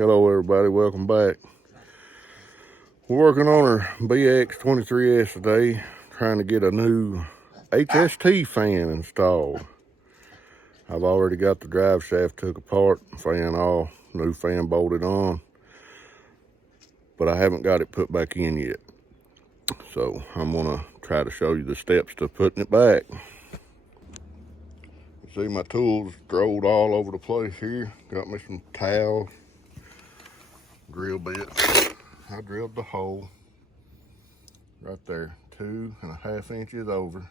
Hello everybody, welcome back. We're working on our bx23s today, trying to get a new HST fan installed. I've already got the drive shaft took apart, fan off, new fan bolted on, but I haven't got it put back in yet. So I'm gonna try to show you the steps to putting it back. You see my tools rolled all over the place here. Got me some towels, drill bits. I drilled the hole right there, 2.5 inches over,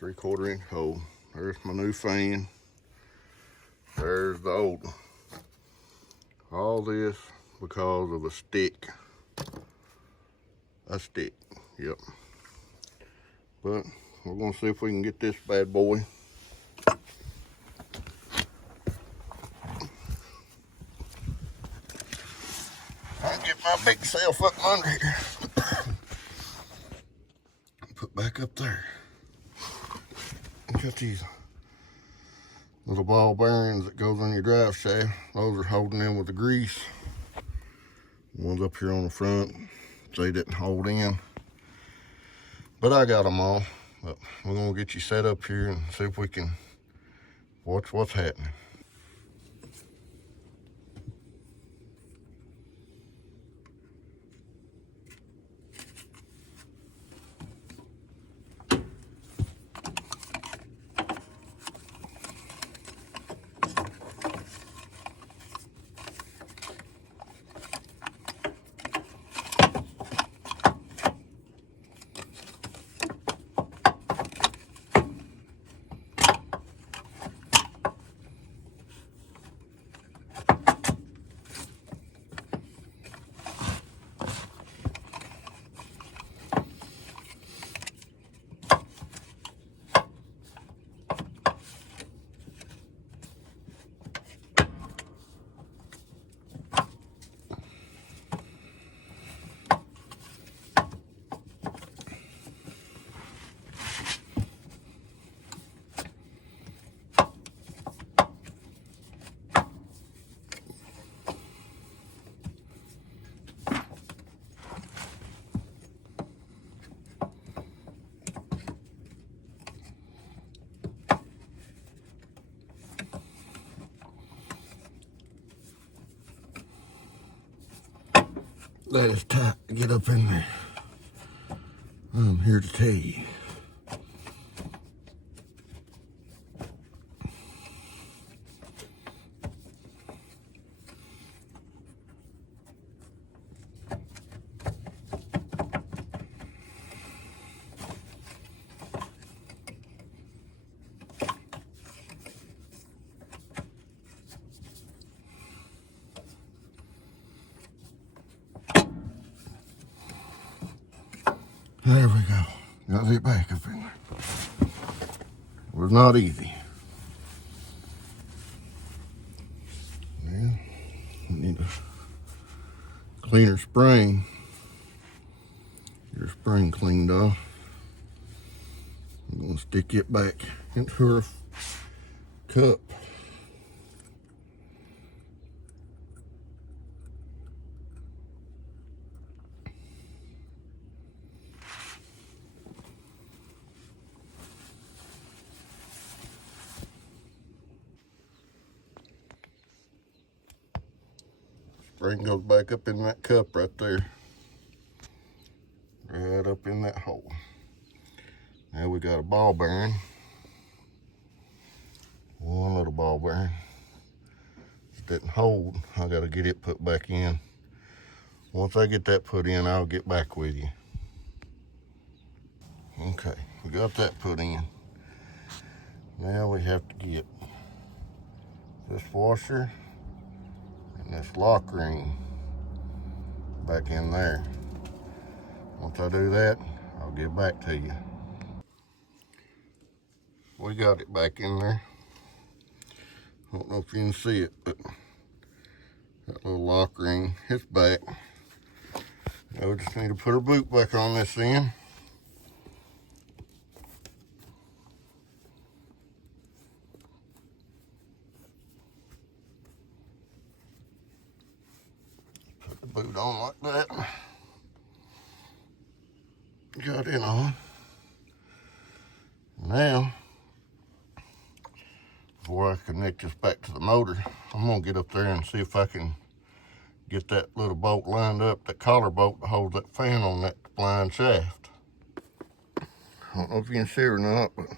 3/4 inch hole. There's my new fan. There's the old one. All this because of a stick. A stick, yep. But we're gonna see if we can get this bad boy. I'll get my big self up under here. Put back up there. Got these little ball bearings that goes on your drive shaft. Those are holding in with the grease. The ones up here on the front, they didn't hold in. But I got them all. But we're gonna get you set up here and see if we can watch what's happening. That is tight to get up in there. I'm here to tell you. There we go. Got it back up in there. It was not easy. Well, you need a cleaner spring. Your spring cleaned off. I'm going to stick it back into her cup. Spring goes back up in that cup right there. Right up in that hole. Now we got a ball bearing. One little ball bearing. It didn't hold. I gotta get it put back in. Once I get that put in, I'll get back with you. Okay, we got that put in. Now we have to get this washer and this lock ring back in there. Once I do that, I'll get back to you. We got it back in there. I don't know if you can see it, but that little lock ring, it's back. Now we just need to put our boot back on this end. boot on like that. Got it on. Now, before I connect this back to the motor, I'm gonna get up there and see if I can get that little bolt lined up, that collar bolt to hold that fan on that blind shaft. I don't know if you can see or not, but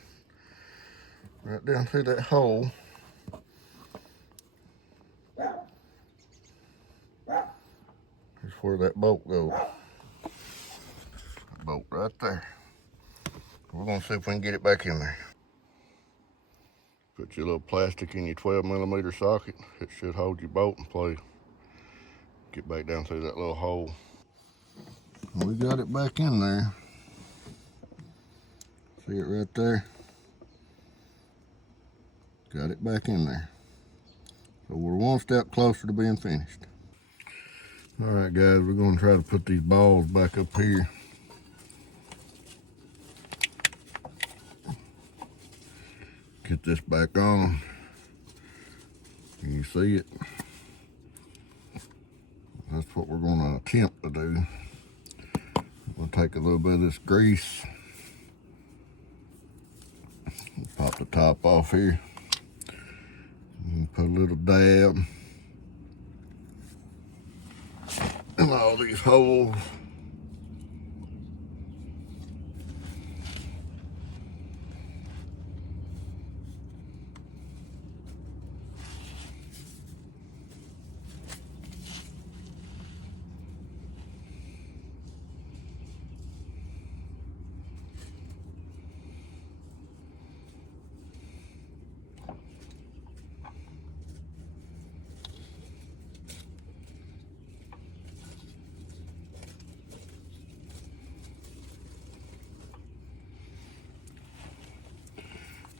right down through that hole, is where that bolt goes. That bolt right there. We're gonna see if we can get it back in there. Put your little plastic in your 12mm socket. It should hold your bolt in place. Get back down through that little hole. We got it back in there. See it right there? Got it back in there. So we're one step closer to being finished. All right, guys, we're gonna try to put these balls back up here. Get this back on. Can you see it? That's what we're gonna attempt to do. We'll take a little bit of this grease. Pop the top off here. And put a little dab in all these holes.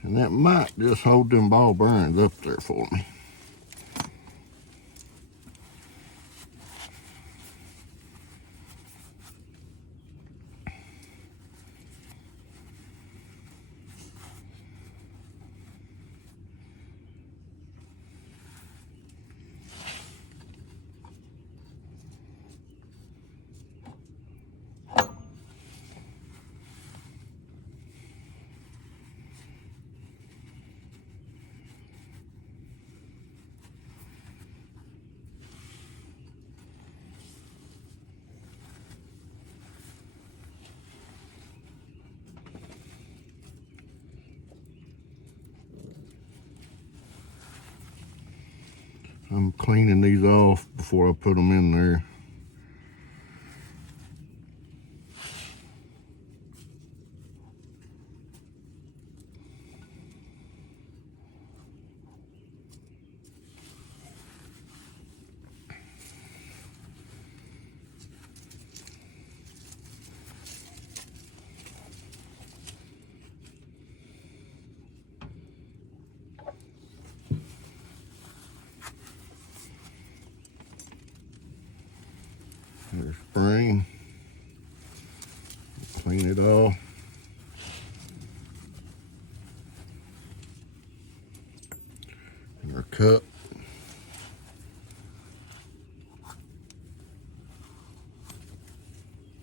And that might just hold them ball bearings up there for me. I'm cleaning these off before I put them in there. There's spring. Clean it off. And our cup.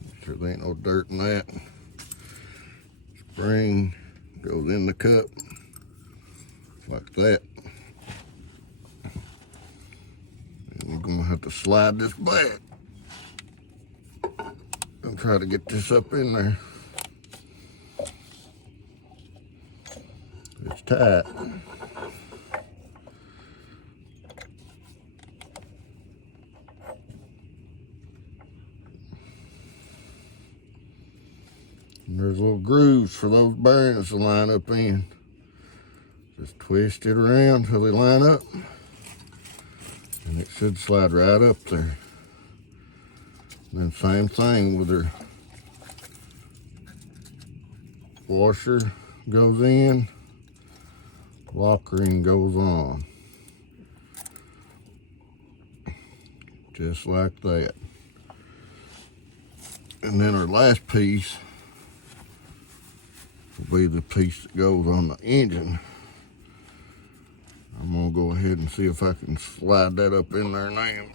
Make sure there ain't no dirt in that. Spring goes in the cup like that. And we're gonna have to slide this back and try to get this up in there. It's tight. And there's little grooves for those bearings to line up in. Just twist it around till they line up, and it should slide right up there. And then same thing with her washer goes in, lock ring goes on. Just like that. And then our last piece will be the piece that goes on the engine. I'm gonna go ahead and see if I can slide that up in there now.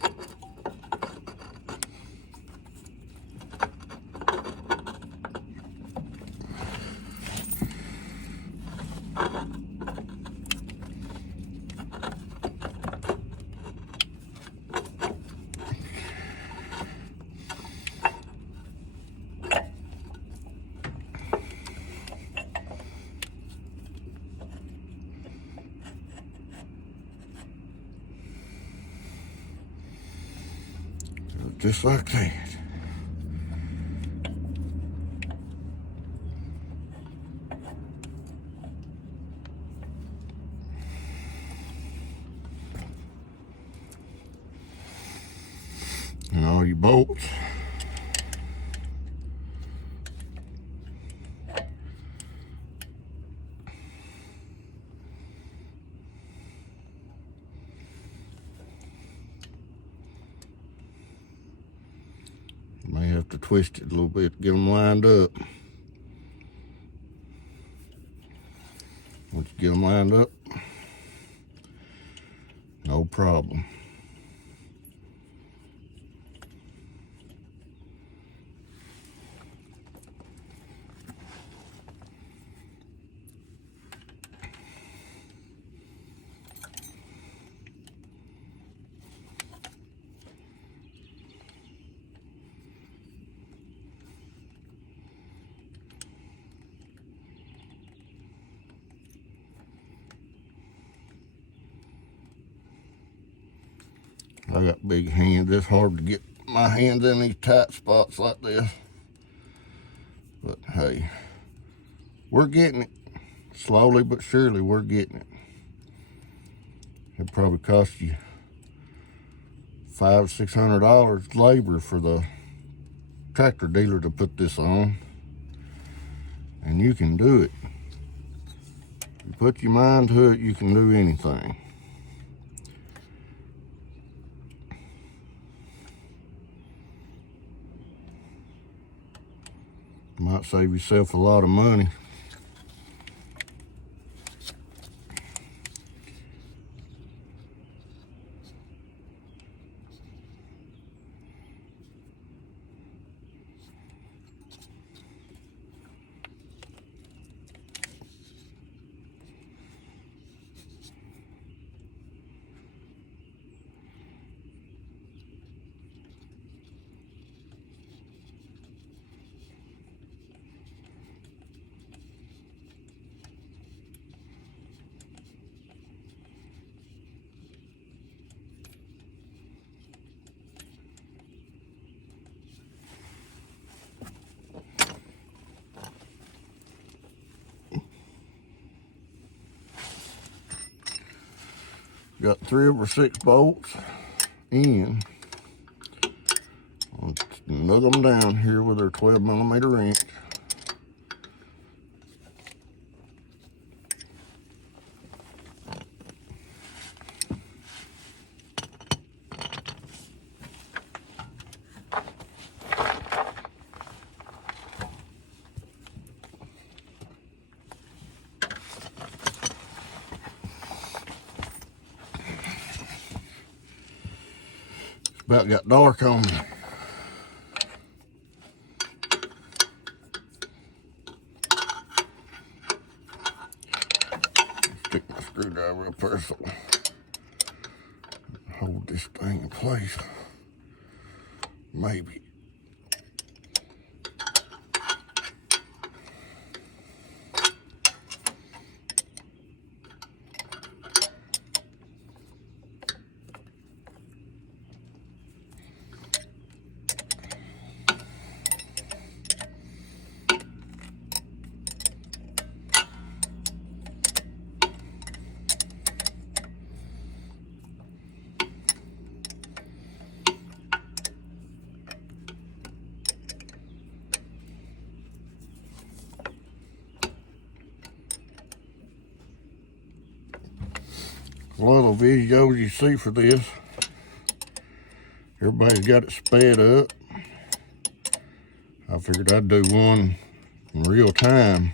Just like that. And all your bolts. May have to twist it a little bit to get them lined up. Once you get them lined up, no problem. I got big hands. It's hard to get my hands in these tight spots like this. But hey, we're getting it. Slowly but surely, we're getting it. It probably cost you $500-600 labor for the tractor dealer to put this on. And you can do it. You put your mind to it, you can do anything. Might save yourself a lot of money. Got 3 or 6 bolts in. I'll snug them down here with our 12mm wrench. About got dark on me. Stick my screwdriver up there so hold this thing in place. Maybe. A lot of the videos you see for this, everybody's got it sped up. I figured I'd do one in real time.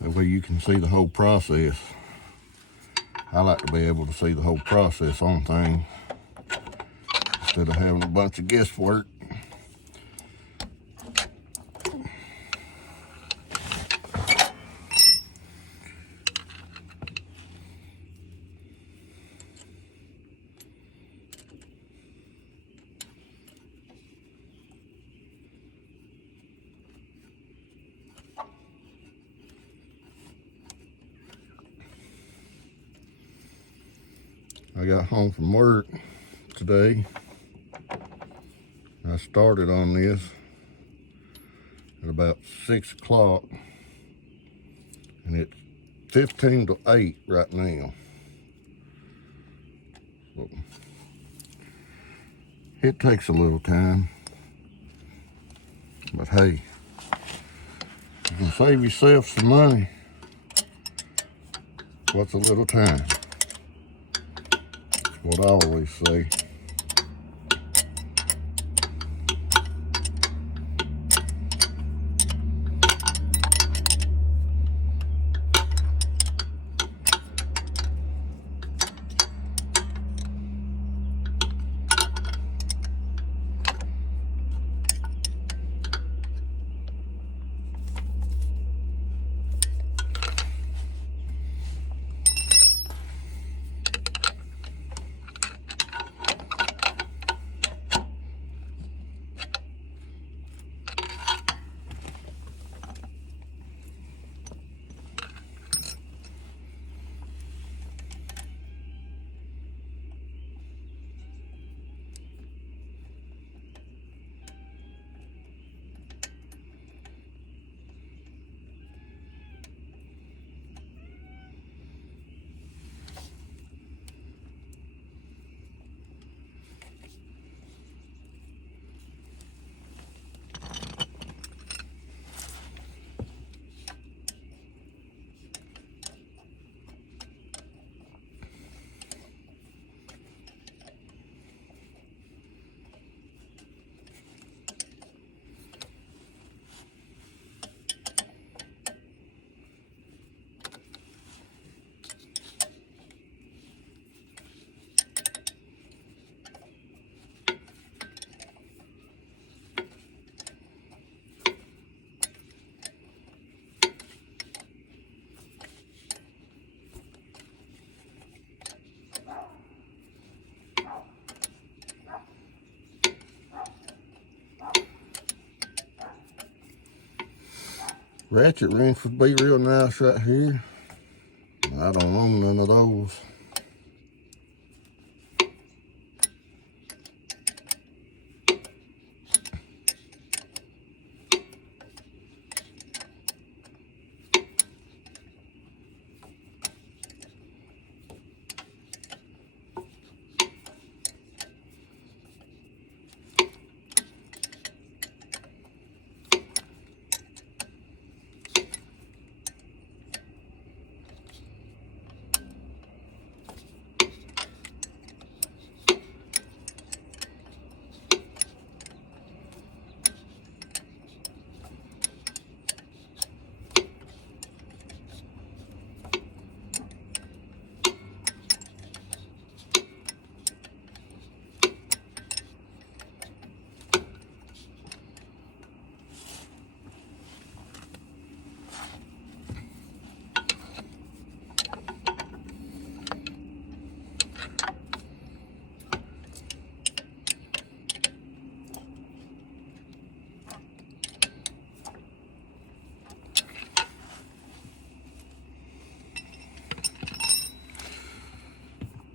That way you can see the whole process. I like to be able to see the whole process on things instead of having a bunch of guesswork. I got home from work today. I started on this at about 6 o'clock, and it's 15 to 8 right now. So it takes a little time, but hey, you can save yourself some money. What's a little time? That's what I always say. Ratchet wrench would be real nice right here. I don't own none of those.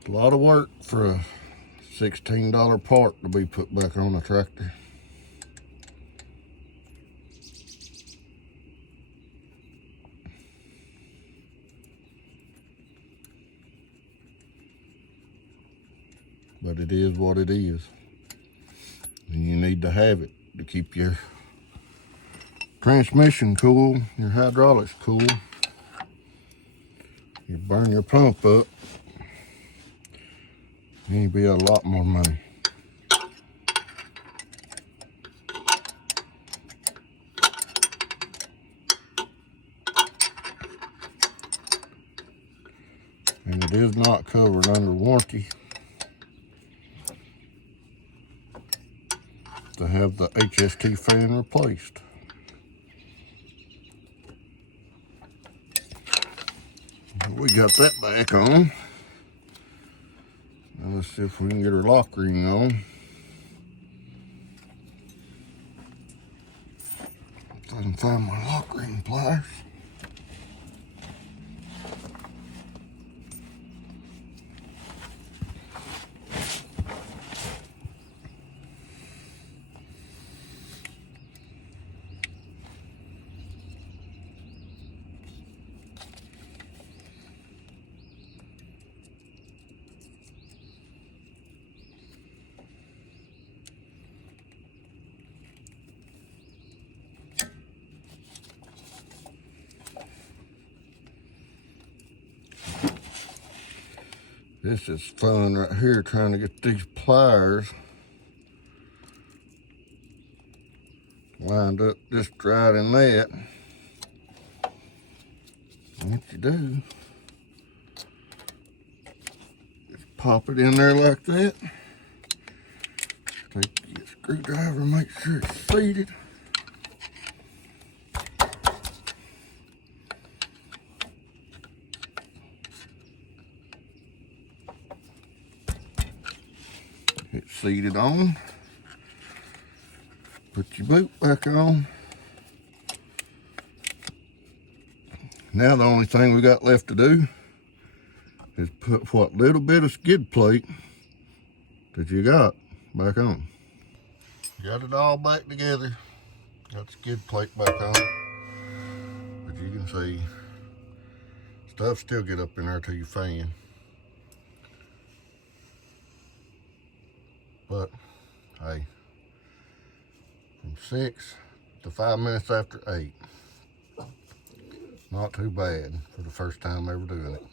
A lot of work for a $16 part to be put back on the tractor. But it is what it is. And you need to have it to keep your transmission cool, your hydraulics cool. You burn your pump up, then you'll be a lot more money. And it is not covered under warranty to have the HST fan replaced. We got that back on. Now let's see if we can get her lock ring on. If I can find my lock ring pliers. This is fun right here, trying to get these pliers lined up just right in that. And what you do, just pop it in there like that. Take your screwdriver, make sure it's seated. It's seated on. Put your boot back on. Now the only thing we got left to do is put what little bit of skid plate that you got back on. Got it all back together. Got the skid plate back on. But you can see stuff still get up in there to your fan. But hey, from 6 to 5 minutes after 8. Not too bad for the first time ever doing it.